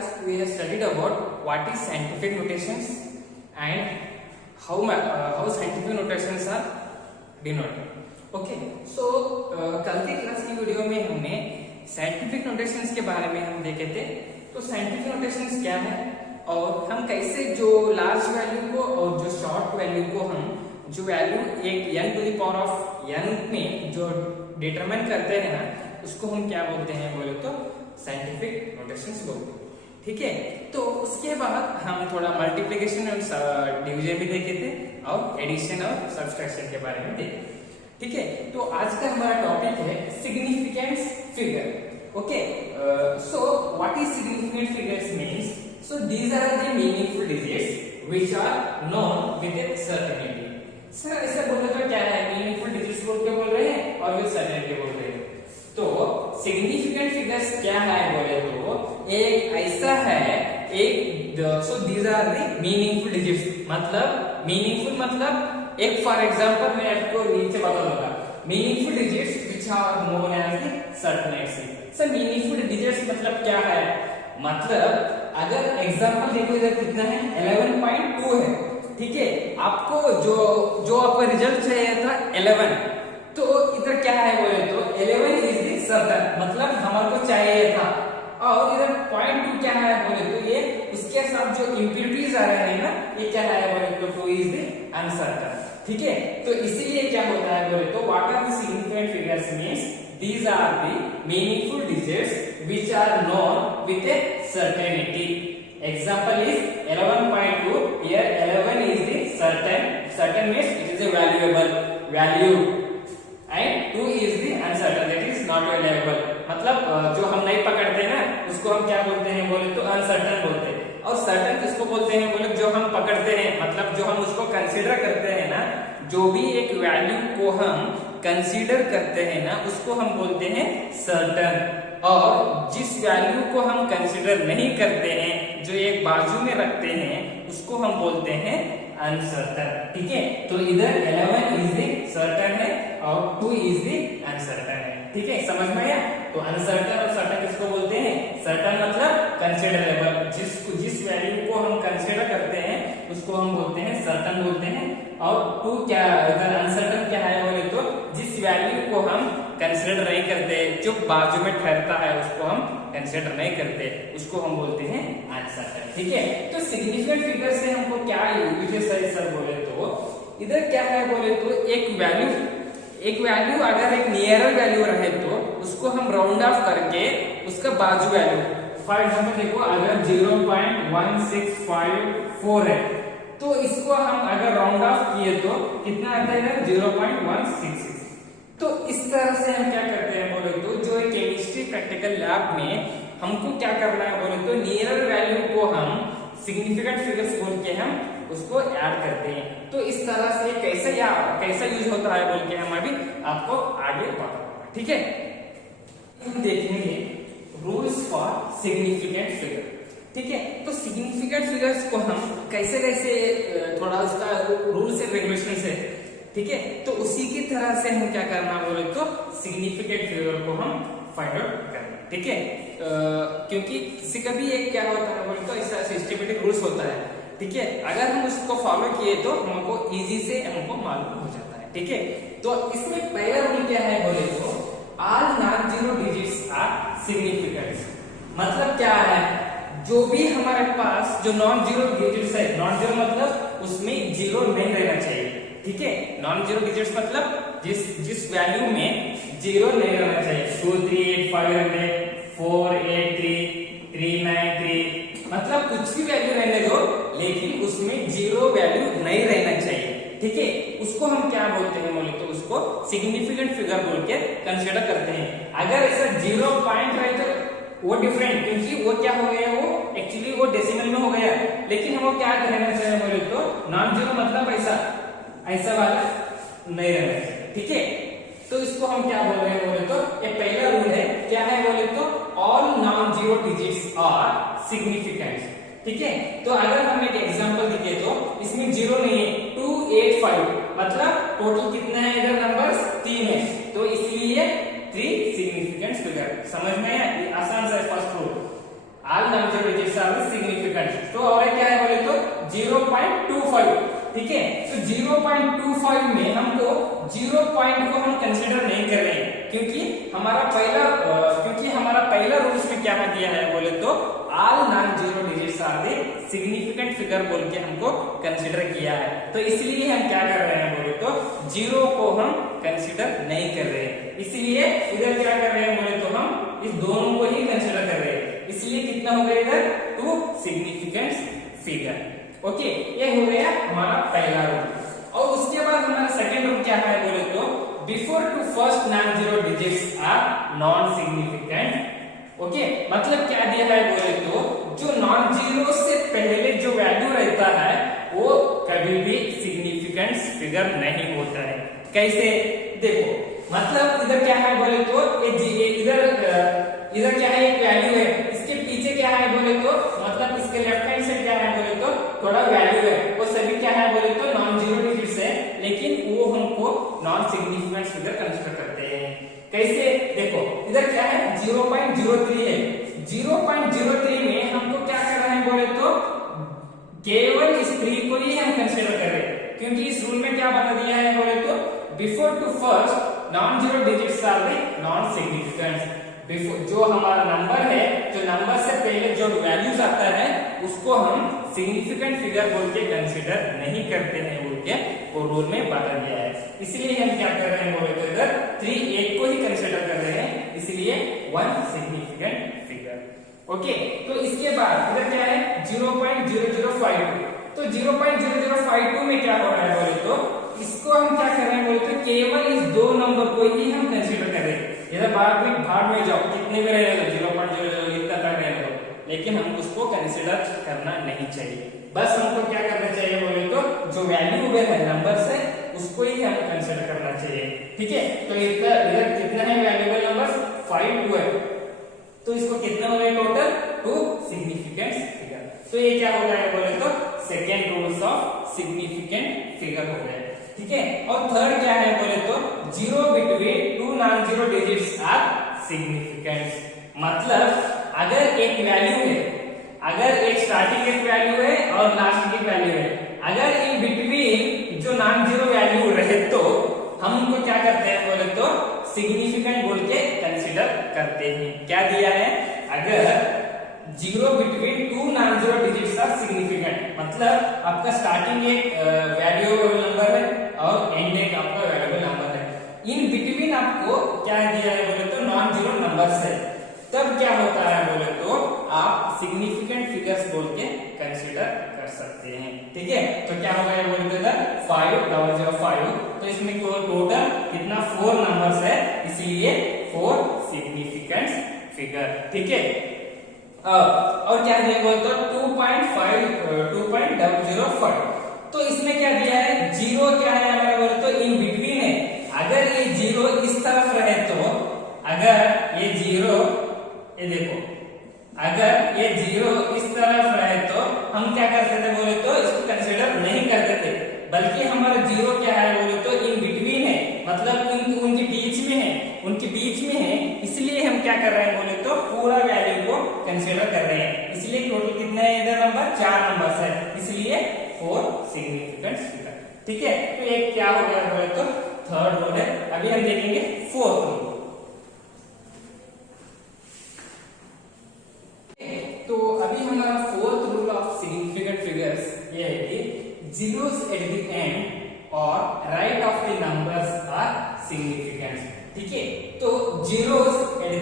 class we have studied about what is scientific notations and how scientific notations are denoted. Okay so कल की class की video में हमने scientific notations के बारे में हम देखे थे. तो साइंटिफिक नोटेशंस क्या है और हम कैसे जो लार्ज वैल्यू को और जो शॉर्ट वैल्यू को हम जो वैल्यू एक n to the power of n में जो डिटरमाइन करते हैं ना उसको हम क्या बोलते हैं बोले तो साइंटिफिक नोटेशंस बोलते हैं. ठीक है, तो उसके बाद हम थोड़ा मल्टीप्लिकेशन और डिवीजन भी देखे थे और एडिशन और सब्सट्रैक्शन के बारे में देखे. ठीक है, तो आज का हमारा टॉपिक है significance figure. Okay, so what is significant figures means so these are the meaningful digits which are known with a certainty. Sir ऐसा बोलने का क्या है, मीनिंगफुल डिजिट्स बोल के बोल रहे हैं और विद सर्टेनिटी बोल रहे हैं. तो सिग्निफिकेंट फिगर्स क्या है बोले तो एक ऐसा है एक so these are the meaningful digits. मतलब मीनिंगफुल मतलब एक फॉर एग्जांपल मैं आपको नीचे बता दूंगा meaningful digits which are known as the certainty. Sir meaningful digits मतलब क्या है, मतलब अगर एग्जांपल देखो इधर कितना है 11.2 है. ठीक है, आपको जो आपका रिजल्ट चाहिए था 11, तो इधर क्या है बोले तो 11 इज द सर्टेन मतलब हमारे को चाहिए था. और इधर 0.2 क्या है बोले तो ये उसके साथ जो इंप्योरिटीज आ रहे हैं ना ये क्या है बोले तो 2 इज द अनसर्टेन. ठीक है, तो इसीलिए क्या होता है बोले तो what are the significant figures means these are the meaningful digits which are known with a certainty. Example is 11.2. Here 11 is the certain. Certain means it is a valuable value, and 2 is the uncertain, that is not valuable. मतलब जो हम नहीं पकड़ते हैं ना उसको हम क्या बोलते हैं बोले तो अनसर्टेन बोलते हैं. और सर्टेन किसको बोलते हैं बोले जो हम पकड़ते हैं मतलब जो हम उसको कंसीडर करते हैं ना, जो भी एक वैल्यू को हम कंसीडर करते हैं ना उसको हम बोलते हैं सर्टेन. और जिस वैल्यू को हम कंसीडर नहीं करते हैं जो एक बाजू में रखते हैं उसको हम बोलते हैं अनसर्टेन. ठीक है, तो इधर 11 इज द सर्टेन है और 2 इज द अनसर्टेन है. ठीक है, समझ में आया. तो अनसर्टेन और सर्टेन किसको बोलते हैं, सर्टेन मतलब कंसीडरेबल, जिस वैल्यू को हम कंसीडर करते हैं उसको हम बोलते हैं सर्टेन बोलते हैं. और 2 क्या इधर अनसर्टेन क्या है बोले तो जिस वैल्यू को हम कंसीडर नहीं करते जो बाजू में ठहरता है उसको हम कंसीडर नहीं करते उसको हम बोलते हैं अनसर्टेन. ठीक है, तो सिग्निफिकेंट फिगर से हमको क्या यूजेस है सर बोले तो इधर क्या है बोले तो एक वैल्यू अगर एक नियरर वैल्यू रहे तो उसको हम राउंड ऑफ करके उसका बाजू वैल्यू फॉर एग्जांपल देखो अगर 0.1654 है तो इसको हम अगर राउंड ऑफ किए तो कितना आता है 0.166. तो इस तरह से हम क्या करते हैं बोले तो जो केमिस्ट्री प्रैक्टिकल लैब में हमको क्या करना है बोले तो नियरर वैल्यू को हम सिग्निफिकेंट फिगर्स बोल के हम उसको ऐड करते हैं. तो इस तरह से कैसा यूज होता है बोल के हम अभी आपको आगे बताऊंगा. ठीक है, हम देखेंगे रूल्स फॉर सिग्निफिकेंट फिगर. ठीक है, तो सिग्निफिकेंट फिगर्स को हम कैसे थोड़ा उसका रूल्स एंड रेगुलेशन से. ठीक है, तो उसी की तरह से हम क्या करना बोले तो सिग्निफिकेंट फिगर को हम फाइंड आउट करना. ठीक है, क्योंकि किसी का भी एक क्या होता है बोले तो ऐसा सिस्टमेटिक रूल्स होता है. ठीक है, अगर हम उसको फॉलो किए तो हमको इजी से हमको मालूम हो जाता है. ठीक है, तो इसमें पहला रूल क्या है बोले तो all non zero digits are significant. मतलब क्या है, जो भी हमारे पास जो नॉन जीरो डिजिट्स है, नॉन जीरो मतलब उसमें जीरो नहीं रहना चाहिए. ठीक है, नॉन जीरो डिजिट्स मतलब जिस वैल्यू में जीरो नहीं रहना चाहिए. 2 3 8 500 4 8 3 3 9 3 मतलब कुछ भी वैल्यू रहने दो लेकिन उसमें जीरो वैल्यू नहीं रहना चाहिए. ठीक है, उसको हम क्या बोलते हैं बोले तो उसको सिग्निफिकेंट फिगर बोल के कंसीडर करते हैं. अगर ऐसा 0 पॉइंट रहे तो वो डिफरेंट, क्योंकि वो क्या हो गया वो एक्चुअली वो डेसिमल में हो गया. लेकिन हमको क्या रहना चाहिए बोले तो नॉन जीरो मतलब ऐसा वाला नहीं रहना चाहिए. ठीक है, तो इसको हम क्या बोल रहे हैं बोले तो ये पहला रूल है. क्या है बोले तो all non zero digits are significant. ठीक है, तो अगर हम एक एग्जांपल देखें तो इसमें जीरो नहीं है, 285 मतलब टोटल कितना है इधर नंबर्स 3 है, तो इसलिए 3 सिग्निफिकेंट फिगर. समझ में आया, आसान सा first rule. All non-zero digits are the significant. तो और क्या है बोले तो 0.25, ठीक है। तो 0.25 में हमको 0 पॉइंट को हम कंसीडर नहीं कर रहे हैं, क्योंकि हमारा पहला रूल्स में क्या दिया है बोले तो all non zero digits are the significant figure बोल के हमको कंसीडर किया है। तो इसलिए हम क्या कर रहे हैं बोले तो जीरो को हम कंसीडर नहीं कर रहे हैं, इसलिए इधर क्या कर रहे हैं बोले तो हम इस दोनों को ही कंसीडर कर रहे हैं। इसलिए कितना हो गया इधर 2 सिग्निफिकेंट फिगर। ओके, ये हो गया हमारा पहला रूल। और उसके बाद हमारा सेकंड रूल क्या है बोले तो before to first non zero digits are non significant. Okay, मतलब क्या दिया है बोले तो जो नॉन जीरो से पहले जो वैल्यू रहता है वो कभी भी सिग्निफिकेंट फिगर नहीं होता है। कैसे देखो, मतलब इधर क्या है बोले तो इधर क्या है एक वैल्यू है, इसके पीछे क्या है बोले तो मतलब इसके लेफ्ट हैंड से क्या है बोले तो थोड़ा वैल्यू है, वो सभी क्या है बोले तो नॉन जीरो डिजिट्स है, लेकिन वो हमको नॉन सिग्निफिकेंट फिगर कंसीडर करते हैं। कैसे देखो, इधर क्या है 0.03 है, 0.03 में हमको क्या कर रहे हैं बोले तो केवल इस 3 को ही हम कंसीडर कर रहे हैं, क्योंकि इस रूल में क्या बता दिया है बोले तो before to first non zero digits are the non significant. जो हमारा नंबर है, जो नंबर से पहले जो वैल्यूज आता है उसको हम सिग्निफिकेंट फिगर बोल के कंसीडर नहीं करते हैं बोल के वो रूल में बता दिया है। इसलिए हम क्या कर रहे हैं बोले तो इधर 3 एक को ही कंसीडर कर रहे हैं, इसलिए 1 सिग्निफिकेंट फिगर। ओके, तो इसके बाद इधर क्या है 0.0052। तो 0.0052 में क्या हो रहा है बोले तो इसको हम क्या कर रहे हैं बोले तो केवल इस 2 नंबर को ही हम कंसीडर कर रहे हैं। इधर भाग में जाओ कितने भी रहने दो, 0.00 इतना तक रहने दो, लेकिन हम उसको कंसीडर करना नहीं चाहिए। बस हमको क्या करना चाहिए बोले तो जो वैल्यू है नंबर से उसको ही हम कंसीडर करना चाहिए, ठीक है। तो इधर कितना है वैल्यूएबल नंबर 5 2 है, तो इसको कितना हो गया टोटल 2 सिग्निफिकेंट फिगर। तो ये क्या हो गया बोले तो second rules of significant figure हो गया, ठीक है। और थर्ड क्या है बोले तो zero between 2 non zero digits are significant. मतलब अगर एक वैल्यू है, अगर एक स्टार्टिंग एक वैल्यू है और लास्ट की वैल्यू है, अगर इन बिटवीन जो नॉन जीरो वैल्यू रहे तो हम उनको क्या करते हैं बोले तो सिग्निफिकेंट बोल के कंसीडर करते हैं। क्या दिया है, अगर zero between 2 non zero digits are significant, मतलब आपका स्टार्टिंग एक वैल्यूएबल नंबर है और एंड एक आपका वैल्यूएबल नंबर है, इन बिटवीन आपको क्या दिया है बोले तो नॉन जीरो नंबर्स है, तब क्या होता है बोले तो आप सिग्निफिकेंट फिगर्स बोल के कंसीडर कर सकते हैं, ठीक है। तो क्या हो गया बोले तो इधर 5005, तो इसमें टोटल कितना 4 नंबर्स है, इसलिए 4 सिग्निफिकेंट फिगर, ठीक है। और क्या दिया बोले तो 2.05, तो इसमें क्या दिया है, जीरो क्या है हमारा बोले तो इन बिटवीन है। अगर ये जीरो इस तरफ रहे तो, अगर ये जीरो ये देखो, अगर ये जीरो इस तरफ रहे तो हम क्या करते थे बोले तो इसको कंसीडर नहीं करते थे, बल्कि हमारा जीरो क्या है बोले तो इन बिटवीन है, मतलब उनके बीच में है, उनके बीच में है, इसलिए हम क्या कर रहे हैं बोले तो पूरा वैल्यू को कंसीडर कर रहे हैं। इसलिए टोटल कितना है इधर नंबर 4 नंबर्स है, इसलिए 4 सिग्निफिकेंट फिगर, ठीक है। तो ये क्या हो गया बोले तो थर्ड रूल है। अभी हम देखेंगे फोर्थ रूल। तो अभी हमारा fourth rule of significant figures ये है कि जीरोस एट द एंड और right of the numbers are significant, ठीक है। तो zeros at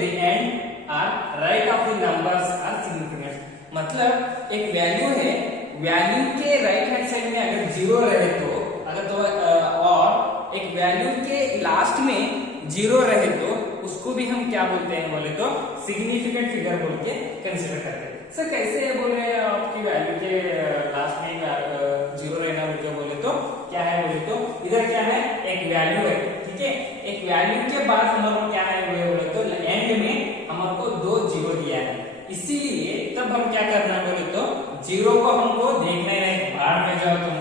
the end are right of the numbers are significant, मतलब एक वैल्यू है, वैल्यू के राइट हैंड साइड में अगर जीरो रहे तो और एक वैल्यू के लास्ट में जीरो रहे तो उसको भी हम क्या बोलते हैं बोले तो सिग्निफिकेंट फिगर बोल के कंसीडर करते हैं। सर कैसे बोले आपकी वैल्यू के लास्ट में जीरो रहना बोले तो क्या है बोले तो इधर क्या है एक वैल्यू है, ठीक है। एक वैल्यू के बाद हमारे क्या है बोले तो एंड में हमको 2 जीरो दिया है, इसीलिए तब हम क्या करना बोले तो जीरो को हमको देखना ही नहीं, बाहर में जाओ तुम,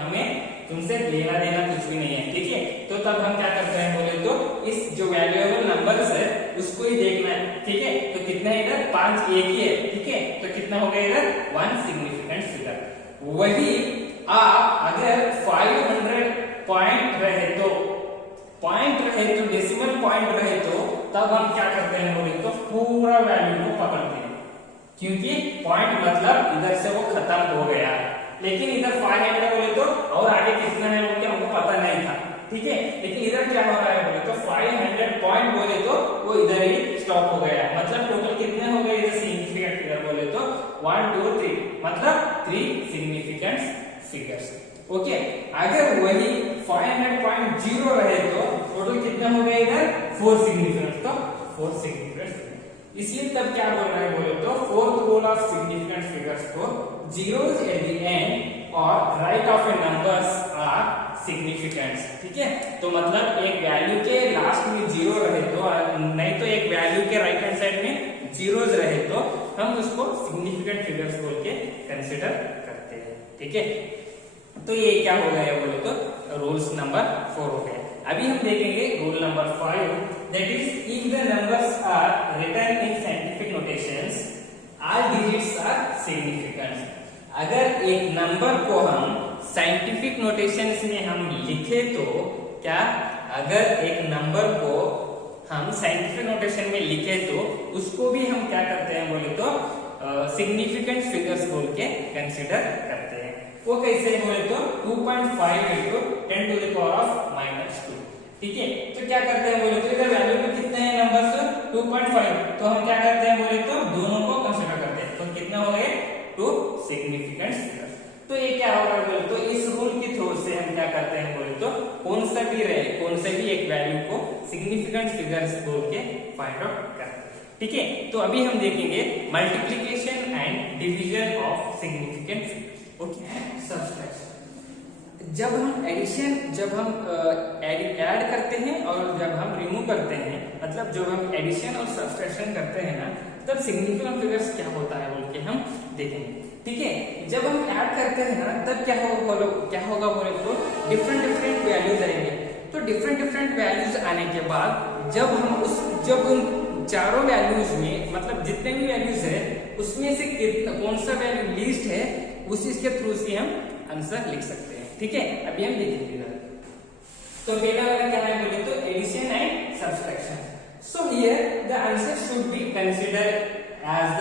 हमें तुमसे लेना देना कुछ भी नहीं है, ठीक है। तो तब हम क्या करते हैं बोले तो इस जो वैल्यूएबल नंबर्स है उसको ही देखना है, ठीक है। तो कितना है इधर 5 एक ही है, ठीक है। तो कितना हो गया इधर 1 सिग्निफिकेंट फिगर। वही आप अगर 500 पॉइंट रहे तो डेसिमल पॉइंट रहे तो तब हम क्या करते हैं बोले तो पूरा वैल्यू को पकड़ते हैं, क्योंकि पॉइंट मतलब इधर से वो खत्म हो गया। लेकिन इधर 500 बोले तो और आगे कितना है बोले हमको पता नहीं था, ठीक है। लेकिन इधर क्या हो रहा है बोले तो 500 पॉइंट बोले तो वो इधर ही स्टॉप हो गया, मतलब टोटल कितने हो गए इधर सिग्निफिकेंट फिगर बोले तो 1 2 3, मतलब 3 सिग्निफिकेंट फिगर्स, ओके। अगर वही 500.0 रहे तो टोटल कितना हो गया इधर 4 सिग्निफिकेंट, तो 4 सिग्निफिकेंट। इसलिए तब क्या बोल रहे हैं बोले तो fourth rule of significant figures को जीरोस एट द एंड और right of a numbers are significants, ठीक है। तो मतलब एक वैल्यू के लास्ट में जीरो रहे तो, नहीं तो एक वैल्यू के राइट हैंड साइड में जीरोस रहे तो हम उसको सिग्निफिकेंट फिगर्स बोल के कंसीडर करते हैं, ठीक है। तो ये क्या हो गया बोले तो रूल्स नंबर 4 हो गया। अभी हम देखेंगे rule number 5, that is if the numbers are written in scientific notations all digits are significant. अगर एक नंबर को हम साइंटिफिक नोटेशंस में हम लिखे तो क्या, अगर एक नंबर को हम साइंटिफिक नोटेशन में लिखे तो उसको भी हम क्या करते हैं बोले तो सिग्निफिकेंट फिगर्स बोल के कंसीडर करते हैं। वो कैसे बोले तो 2.5 into 10 to the power of -2, ठीक है। तो क्या करते हैं बोले तो इधर वैल्यू में कितने हैं नंबर्स 2.5, तो हम क्या करते हैं बोले तो दोनों को कंसीडर करते हैं, तो कितना हो गए 2 सिग्निफिकेंट फिगर्स। तो ये क्या होगा बोले तो इस रूल के थ्रू से हम क्या करते हैं बोले तो कौन सा भी एक वैल्यू को सिग्निफिकेंट फिगर्स बोल के फाइंड आउट करते हैं, ठीक है। तो अभी हम देखेंगे multiplication and division of significant figures, okay. Subtraction, जब हम ऐड करते हैं और जब हम रिमूव करते हैं, मतलब जब हम एडिशन और सब्सट्रैक्शन करते हैं ना, तब सिग्निफिकेंट फिगर्स क्या होता है बोल के हम देखेंगे, ठीक है। जब हम ऐड करते हैं ना तब क्या होगा बोले तो डिफरेंट वैल्यूज आएंगे। तो डिफरेंट वैल्यूज आने के बाद जब उन चारों वैल्यूज में मतलब जितने भी वैल्यूज है उसमें से कौन सा वैल्यू लीस्ट है उसी के थ्रू से हम आंसर लिख सकते हैं, ठीक है। अभी हम देखेंगे। तो पहला वाला क्या है बोले तो addition and subtraction. So here the answer should be considered as the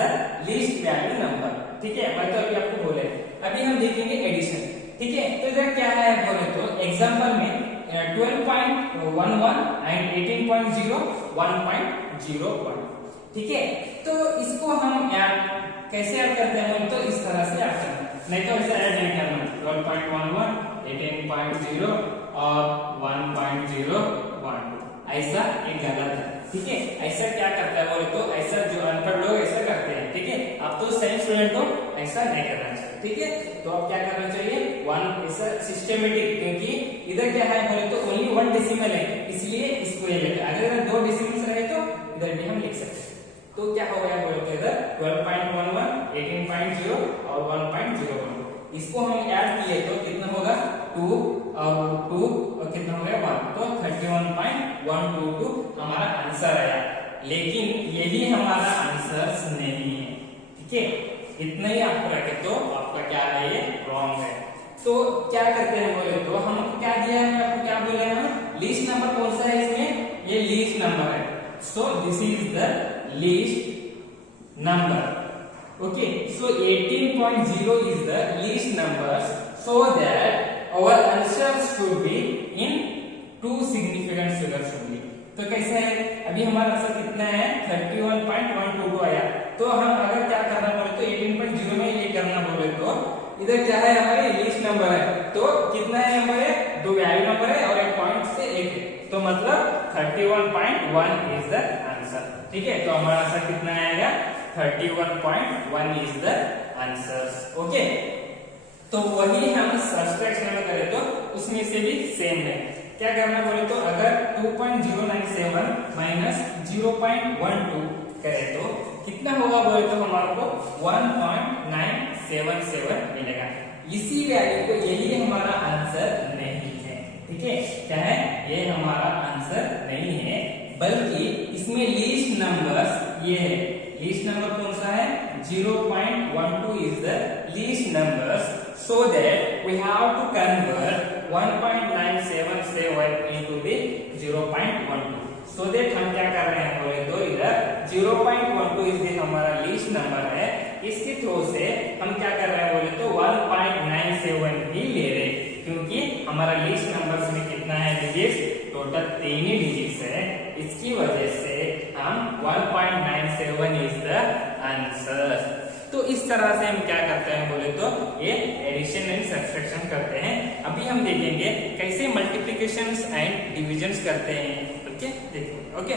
least value number, ठीक है। मैं तो अभी आपको बोले। अभी हम देखेंगे एडिशन, ठीक है। तो इधर क्या है बोले तो एग्जांपल में 12.11 एंड 18.0 1.01, ठीक है। तो इसको हम कैसे ऐड करते हैं तो इस तरह से ऐड करते हैं, नहीं तो ऐसा ऐड नहीं करना। 12.11 18.0 और 1.012 ऐसा एक गलत है, ठीक है। ऐसा क्या करता है बोले तो ऐसा जो अनपढ़ लोग ऐसा करते हैं, ठीक है। आप तो साइंस स्टूडेंट हो, ऐसा नहीं करना चाहिए, ठीक है। तो अब क्या करना चाहिए 1 ऐसा सिस्टमेटिक, क्योंकि इधर क्या है बोले तो ओनली 1 डेसिमल है, इसलिए इसको ये लेते हैं। अगर 2 डेसिमल्स रहे तो इधर भी हम लिख सकते हैं। तो क्या हो गया बोले तो इधर 12.11 18.0 और 1.01, इसको हम ऐड किए तो कितना होगा 2 और कितना हो गया 1, तो 31.122 हमारा आंसर आया। लेकिन यही हमारा आंसर नहीं है, ठीक है। इतना ही आपको रखे तो आपका क्या है ये रॉन्ग है। तो क्या करते हैं बोले तो हमको क्या दिया है, आपको क्या बोले हैं लीस्ट नंबर कौन सा है इसमें, ये लीस्ट नंबर है। So this is the least number, okay. So 18.0 is the least numbers, so that our answer should be in 2 significant figures only. तो कैसे है, अभी हमारा आंसर कितना है 31.122 आया। तो हम अगर क्या करना बोले तो 18.0 में ये करना बोले तो इधर क्या है हमारे लीस्ट नंबर है, तो कितना है नंबर है 2 वैल्यू नंबर है और एक पॉइंट से एक है, तो मतलब 31.1 इज द आंसर, ठीक है। तो हमारा आंसर कितना आएगा 31.1 is the answers, okay. तो वही हम सब्सट्रैक्शन में करें तो उसमें से भी सेम है। क्या करना बोले तो अगर 2.097 माइनस 0.12 करें तो कितना होगा बोले तो हमारे को 1.977 मिलेगा। इसी वैल्यू को यही हमारा आंसर नहीं है, ठीक है। क्या है ये हमारा आंसर नहीं है, बल्कि इसमें लीस्ट ये है लीस्ट नंबर कौन सा है 0.12 is the least numbers so that we have to convert 1.977 into the 0.12 so that हम क्या कर रहे हैं बोले तो इधर 0.12 इज द हमारा लीस्ट नंबर है इसके थ्रू से हम क्या कर रहे हैं बोले तो 1.97 ही ले रहे क्योंकि हमारा लीस्ट नंबर्स में कितना है डिजिट्स टोटल 3 ही डिजिट्स है इसकी वजह से हम 1.97 इज द आंसर। तो इस तरह से हम क्या करते हैं बोले तो ये एडिशन एंड सब्ट्रैक्शन करते हैं। अभी हम देखेंगे कैसे मल्टीप्लिकेशंस एंड डिविजन्स करते हैं। ओके देखिए ओके